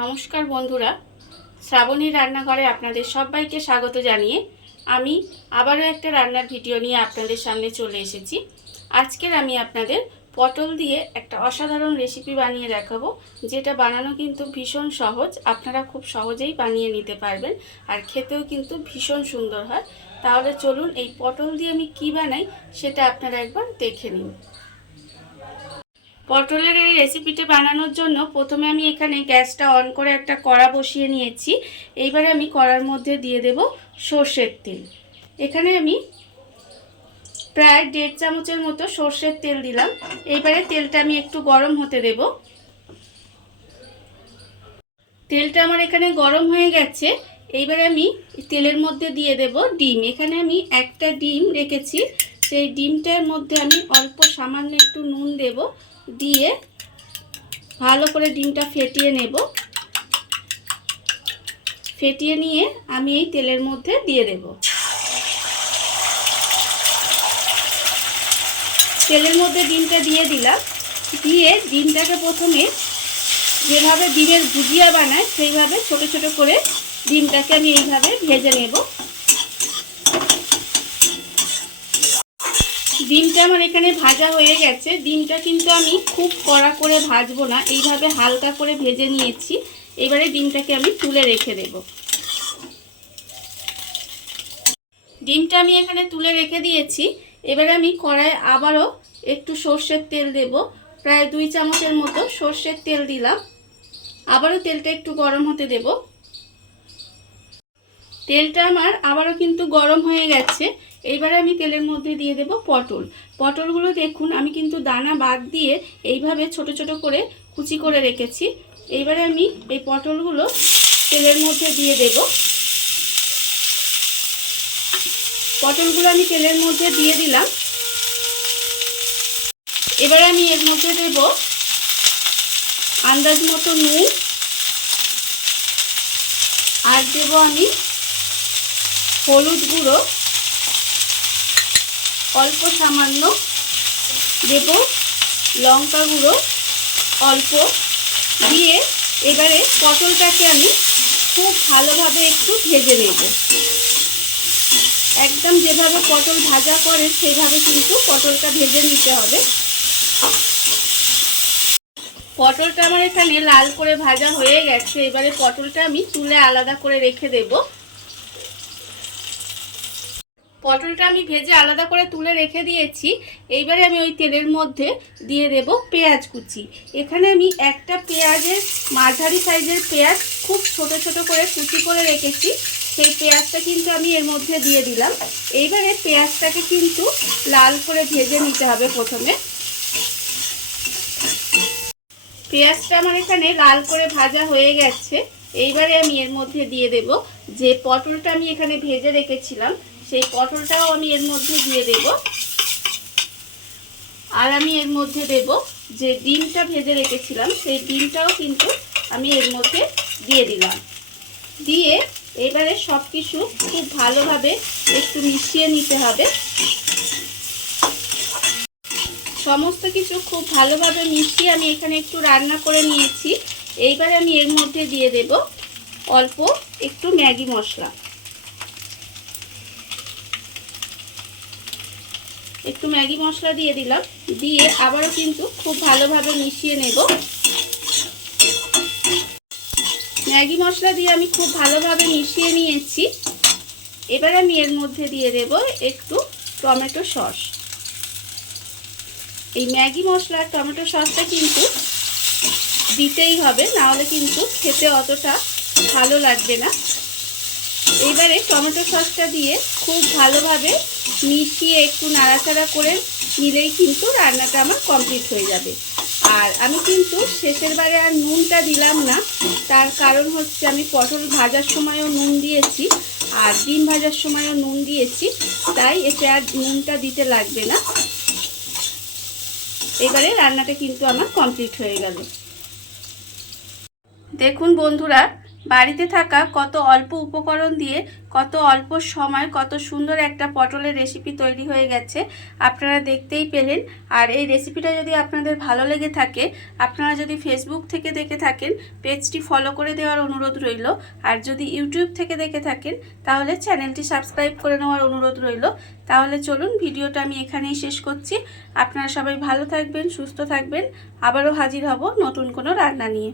নমস্কার বন্ধুরা, শ্রাবণী রান্নাঘরে আপনাদের সবাইকে স্বাগত জানিয়ে আমি আবারও একটা রান্নার ভিডিও নিয়ে আপনাদের সামনে চলে এসেছি। আজকের আমি আপনাদের পটল দিয়ে একটা অসাধারণ রেসিপি বানিয়ে দেখাবো, যেটা বানানো কিন্তু ভীষণ সহজ। আপনারা খুব সহজেই বানিয়ে নিতে পারবেন আর খেতেও কিন্তু ভীষণ সুন্দর হয়। তাহলে চলুন এই পটল দিয়ে আমি কী বানাই সেটা আপনারা একবার দেখে নিন। পটলের এই রেসিপিটা বানানোর জন্য প্রথমে আমি এখানে গ্যাসটা অন করে একটা কড়া বসিয়ে নিয়েছি। এইবারে আমি কড়ার মধ্যে দিয়ে দেব সর্ষের তেল। এখানে আমি প্রায় 1.5 চামচের মতো সর্ষের তেল দিলাম। এইবারে তেলটা আমি একটু গরম হতে দেব। তেলটা আমার এখানে গরম হয়ে গেছে। এইবারে আমি তেলের মধ্যে দিয়ে দেব ডিম। এখানে আমি একটা ডিম রেখেছি, সেই ডিমটার মধ্যে আমি অল্প সামান্য একটু নুন দেব, দিয়ে ভালো করে ডিমটা ফেটিয়ে নেব। ফেটিয়ে নিয়ে আমি এই তেলের মধ্যে দিয়ে দেব। তেলের মধ্যে ডিমটা দিয়ে দিলাম। দিয়ে ডিমটাকে প্রথমে যেভাবে ডিমের ভুজিয়া বানায় সেইভাবে ছোট ছোট করে ডিমটাকে আমি এইভাবে ভেজে নেব। ডিমটা আমার এখানে ভাজা হয়ে গেছে। ডিমটা কিন্তু আমি খুব কড়া করে ভাজবো না, এইভাবে হালকা করে ভেজে নিয়েছি। এবারে ডিমটাকে আমি তুলে রেখে দেব। ডিমটা আমি এখানে তুলে রেখে দিয়েছি। এবারে আমি কড়াইয়ে আবারও একটু সর্ষের তেল দেব। প্রায় 2 চামচের মতো সর্ষের তেল দিলাম। আবারও তেলটা একটু গরম হতে দেব। তেলটা আমার আবারও কিন্তু গরম হয়ে গেছে। এইবারে আমি তেলের মধ্যে দিয়ে দেব পটল। পটলগুলো দেখুন আমি কিন্তু দানা বাদ দিয়ে এইভাবে ছোট ছোট করে কুচি করে রেখেছি। এইবারে আমি এই পটলগুলো তেলের মধ্যে দিয়ে দেব। পটলগুলো আমি তেলের মধ্যে দিয়ে দিলাম। এবারে আমি এর মধ্যে দেব আন্দাজ মতো নুন, আর দেব আমি হলুদ গুঁড়ো অল্প সামান্য, দেব লঙ্কা গুঁড়ো অল্প, দিয়ে এবারে পটলটাকে আমি খুব ভালোভাবে একটু ভেজে নেব। একদম যেভাবে পটল ভাজা করে সেইভাবে কিন্তু পটলটা ভেজে নিতে হবে। পটলটা আমার এখানে লাল করে ভাজা হয়ে গেছে। এবারে পটলটা আমি তুলে আলাদা করে রেখে দেব। পটলটা আমি ভেজে আলাদা করে তুলে রেখে দিয়েছি। এইবারে আমি ওই তেলের মধ্যে দিয়ে দেব পেঁয়াজ কুচি। এখানে আমি একটা পেঁয়াজের মাঝারি সাইজের পেঁয়াজ খুব ছোট ছোট করে কুচি করে রেখেছি, সেই পেঁয়াজটা কিন্তু আমি এর মধ্যে দিয়ে দিলাম। এইবারে পেঁয়াজটাকে কিন্তু লাল করে ভেজে নিতে হবে প্রথমে। পেঁয়াজটা আমার এখানে লাল করে ভাজা হয়ে গেছে। এইবারে আমি এর মধ্যে দিয়ে দেব যে পটলটা আমি এখানে ভেজে রেখেছিলাম, সেই পটলটাও আমি এর মধ্যে দিয়ে দেব। আর আমি এর মধ্যে দেব যে ডিমটা ভেজে রেখেছিলাম, সেই ডিমটাও কিন্তু আমি এর মধ্যে দিয়ে দিলাম। দিয়ে এবারে সব কিছু খুব ভালোভাবে একটু মিশিয়ে নিতে হবে। সমস্ত কিছু খুব ভালোভাবে মিশিয়ে আমি এখানে একটু রান্না করে নিয়েছি। এইবারে আমি এর মধ্যে দিয়ে দেব অল্প একটু ম্যাগি মশলা। একটু ম্যাগি মশলা দিয়ে দিলাম। দিয়ে আবারও কিন্তু খুব ভালোভাবে মিশিয়ে নেব। ম্যাগি মশলা দিয়ে আমি খুব ভালোভাবে মিশিয়ে নিয়েছি। এবার আমি এর মধ্যে দিয়ে দেব একটু টমেটো সস। এই ম্যাগি মশলা আর টমেটো সসটা কিন্তু দিতেই হবে, না হলে কিন্তু খেতে অতটা ভালো লাগবে না। এইবারে টমেটো সসটা দিয়ে খুব ভালোভাবে মিশিয়ে একটু নাড়াচাড়া করে নিলেই কিন্তু রান্নাটা আমার কমপ্লিট হয়ে যাবে। আর আমি কিন্তু শেষের বারে আর নুনটা দিলাম না, তার কারণ হচ্ছে আমি পটল ভাজার সময়ও নুন দিয়েছি আর ডিম ভাজার সময়ও নুন দিয়েছি, তাই এতে আর নুনটা দিতে লাগবে না। এবারে রান্নাটা কিন্তু আমার কমপ্লিট হয়ে গেল। দেখুন বন্ধুরা, বাড়িতে থাকা কত অল্প উপকরণ দিয়ে কত অল্প সময় কত সুন্দর একটা পটলের রেসিপি তৈরি হয়ে গেছে, আপনারা দেখতেই পেলেন। আর এই রেসিপিটা যদি আপনাদের ভালো লেগে থাকে, আপনারা যদি ফেসবুক থেকে দেখে থাকেন পেজটি ফলো করে দেওয়ার অনুরোধ রইল। আর যদি ইউটিউব থেকে দেখে থাকেন তাহলে চ্যানেলটি সাবস্ক্রাইব করে নেওয়ার অনুরোধ রইল। তাহলে চলুন ভিডিওটা আমি এখানেই শেষ করছি। আপনারা সবাই ভালো থাকবেন, সুস্থ থাকবেন। আবারও হাজির হব নতুন কোনো রান্না নিয়ে।